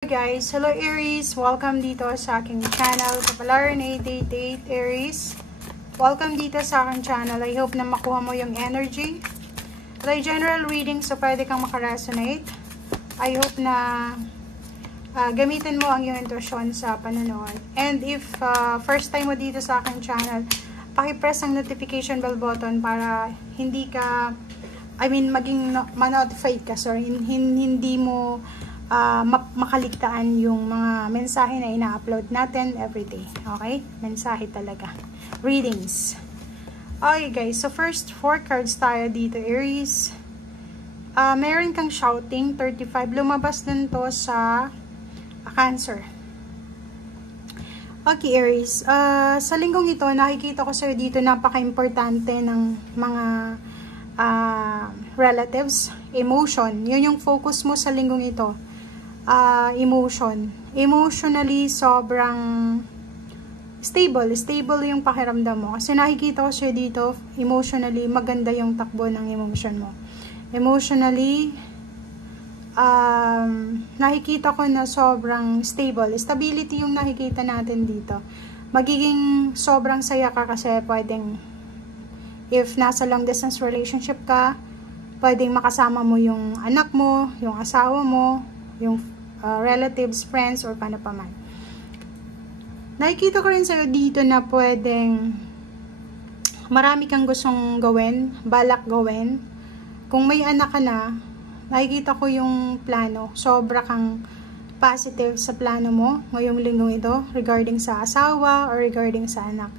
Guys, hello Aries, welcome dito sa aking channel, Kapalaran 888 Aries. Welcome dito sa aking channel. I hope na makuha mo yung energy. Ito ay general reading, so pwede kang makaresonate. I hope na gamitin mo ang iyong intuition sa panonood. And if first time mo dito sa aking channel, paki-press ang notification bell button para hindi ka, maging ma-notified ka, hindi mo makaligtaan yung mga mensahe na ina-upload natin everyday. Okay? Mensahe talaga. Readings. Okay guys, so first 4 cards tayo dito, Aries. Meron kang shouting, 35. Lumabas din to sa Cancer. Okay, Aries. Sa linggong ito, nakikita ko sa'yo dito, napaka-importante ng mga relatives. Emotion. Yun yung focus mo sa linggong ito. Emotion. Emotionally, sobrang stable yung pakiramdam mo. Kasi nakikita ko siya dito, emotionally, maganda yung takbo ng emotion mo. Emotionally, nakikita ko na sobrang stable. Stability yung nakikita natin dito. Magiging sobrang saya ka kasi pwedeng, if nasa long distance relationship ka, pwedeng makasama mo yung anak mo, yung asawa mo, yung relatives, friends, or paano pa man. Nakikita ko rin sa'yo dito na pwedeng marami kang gustong gawin, balak gawin. Kung may anak ka na, nakikita ko yung plano. Sobra kang positive sa plano mo ngayong linggong ito regarding sa asawa or regarding sa anak.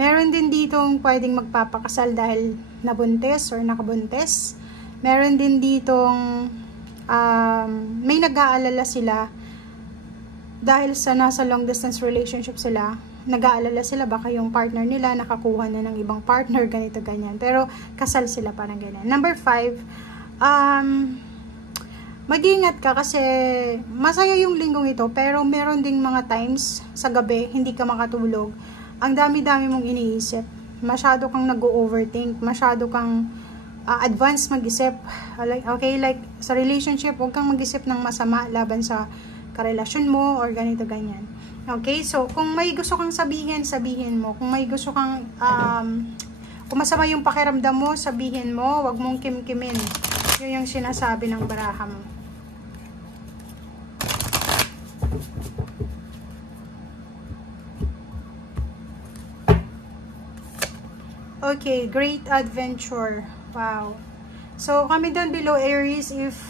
Meron din ditong pwedeng magpapakasal dahil nabuntis or nakabuntis. Meron din ditong may nag-aalala sila dahil sa nasa long distance relationship sila. Nag-aalala sila baka yung partner nila nakakuha na ng ibang partner, ganito ganyan, pero kasal sila, parang ganyan. Number 5, mag-iingat ka kasi masaya yung linggong ito, pero meron ding mga times sa gabi hindi ka makatulog, ang dami-dami mong iniisip, masyado kang nag-overthink, masyado kang advance mag-isip. Okay, like sa relationship, huwag kang mag-isip ng masama laban sa karelasyon mo or ganito ganyan. Okay, so kung may gusto kang sabihin, sabihin mo. Kung may gusto kang kung masama yung pakiramdam mo, sabihin mo, huwag mong kimkimin. Yun yung sinasabi ng baraha mo. Okay, great adventure. Wow. So, kami doon below, Aries, if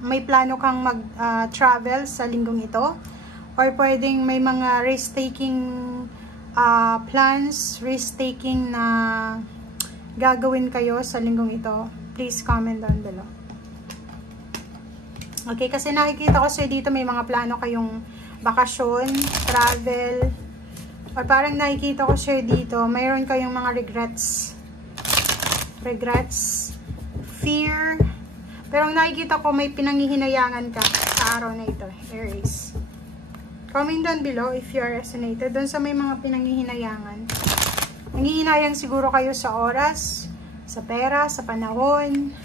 may plano kang mag-travel sa linggong ito, or pwedeng may mga risk-taking plans, risk-taking na gagawin kayo sa linggong ito, please comment down below. Okay, kasi nakikita ko sa'yo dito may mga plano kayong bakasyon, travel, or parang nakikita ko sa'yo dito, mayroon kayong mga regrets, fear, pero ang nakikita ko may pinanghihinayangan ka sa araw na ito, Aries. Comment down below if you are resonated doon sa may mga pinanghihinayangan. Nanghihinayang siguro kayo sa oras, sa pera, sa panahon,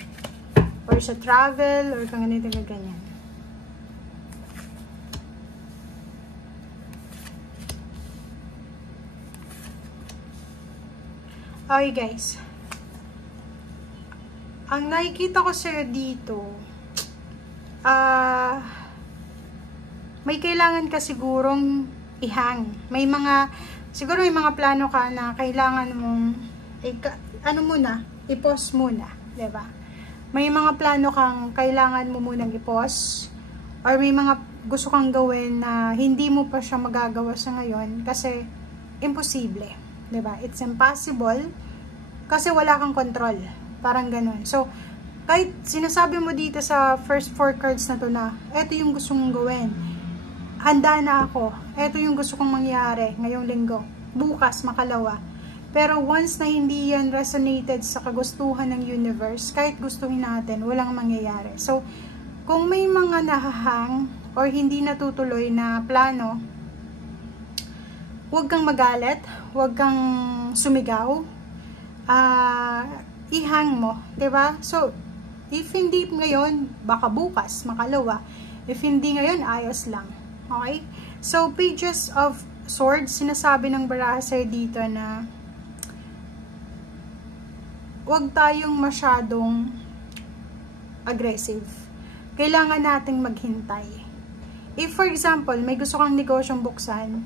or sa travel, or kung ganito na ganyan. Okay guys, ang nakikita ko sa'yo dito, may kailangan ka sigurong ihang. Siguro may mga plano ka na kailangan mong, i-pause muna, diba? May mga plano kang kailangan mo munang i-pause, or may mga gusto kang gawin na hindi mo pa siya magagawa sa ngayon kasi imposible, diba? It's impossible kasi wala kang control. Parang ganun. So, kahit sinasabi mo dito sa first 4 cards na to na, eto yung gusto mong gawin. Handa na ako. Eto yung gusto kong mangyari ngayong linggo. Bukas, makalawa. Pero once na hindi yan resonated sa kagustuhan ng universe, kahit gustuhin natin, walang mangyayari. So, kung may mga nahahang or hindi natutuloy na plano, huwag kang magalit, huwag kang sumigaw, ihang mo, 'di ba? So, if hindi ngayon, baka bukas, makalawa. If hindi ngayon, ayos lang. Okay? So, Pages of Swords, sinasabi ng baraha sa'yo dito na huwag tayong masyadong aggressive. Kailangan nating maghintay. If for example, may gusto kang negosyong buksan,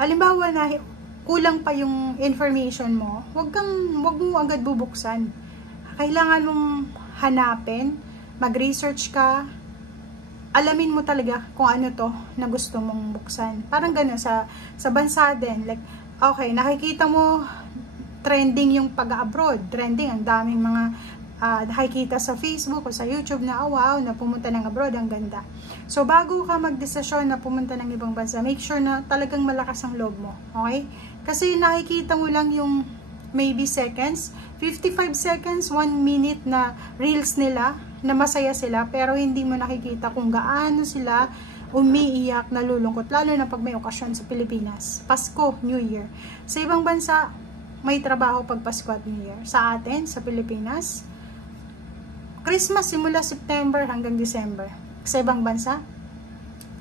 halimbawa na kulang pa yung information mo, wag mo agad bubuksan. Kailangan mong hanapin, mag-research ka, alamin mo talaga kung ano to na gusto mong buksan. Parang gano'n sa bansa din. Like, okay, nakikita mo trending yung pag-abroad. Trending, ang daming mga nakikita sa Facebook o sa YouTube na, oh wow, na pumunta ng abroad, ang ganda. So, bago ka magdesisyon na pumunta ng ibang bansa, make sure na talagang malakas ang loob mo. Okay? Kasi nakikita mo lang yung maybe seconds, 55 seconds, 1 minute na reels nila, na masaya sila, pero hindi mo nakikita kung gaano sila umiiyak, nalulungkot, lalo na pag may okasyon sa Pilipinas. Pasko, New Year. Sa ibang bansa, may trabaho pag Pasko at New Year. Sa atin, sa Pilipinas, Christmas simula September hanggang December. Sa ibang bansa,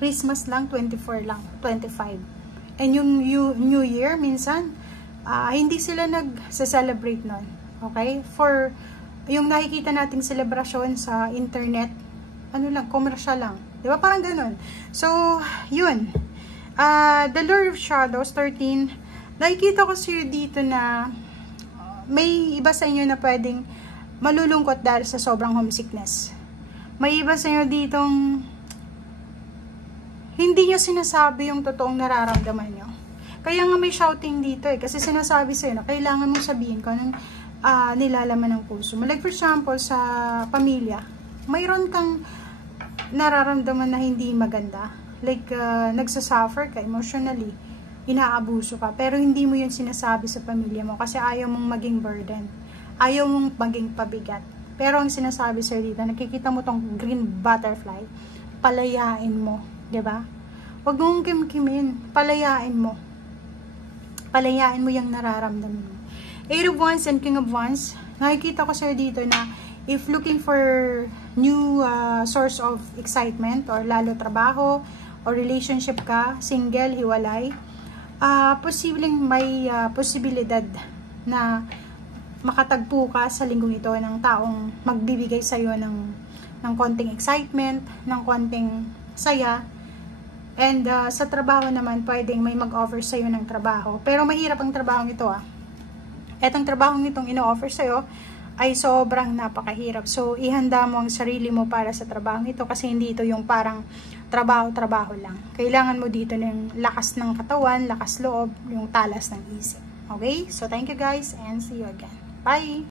Christmas lang, 24 lang, 25. And yung New Year, minsan, hindi sila nag-celebrate nun. Okay? For yung nakikita nating selebrasyon sa internet, ano lang, commercial lang. Di ba? Parang ganun. So, yun. The Lord of Shadows, 13, nakikita ko sa'yo dito na may iba sa inyo na pwedeng malulungkot dahil sa sobrang homesickness. May iba sa inyo ditong hindi nyo sinasabi yung totoong nararamdaman nyo. Kaya nga may shouting dito kasi sinasabi sa'yo na kailangan mong sabihin kung anong nilalaman ng puso mo. Like for example, sa pamilya, mayroon kang nararamdaman na hindi maganda. Like, nagsasuffer ka emotionally, inaabuso ka, pero hindi mo yun sinasabi sa pamilya mo kasi ayaw mong maging burden. Ayaw mong maging pabigat. Pero ang sinasabi sa'yo dito, nakikita mo tong green butterfly, palayain mo. Diba? Huwag mong kimkimin. Palayain mo. Palayain mo yung nararamdaman mo. 8 of Wands and King of Wands, nakikita ko sa'yo dito na if looking for new source of excitement or lalo trabaho or relationship ka, single, hiwalay, posibleng may posibilidad na makatagpo ka sa linggong ito ng taong magbibigay sa'yo ng konting excitement, ng konting saya. And sa trabaho naman, pwedeng may mag-offer sa'yo ng trabaho. Pero mahirap ang trabaho nito Etong trabaho nitong ino-offer sa'yo ay sobrang napakahirap. So, ihanda mo ang sarili mo para sa trabaho nito kasi hindi ito yung parang trabaho-trabaho lang. Kailangan mo dito ng lakas ng katawan, lakas loob, yung talas ng isip. Okay? So, thank you guys and see you again. Bye!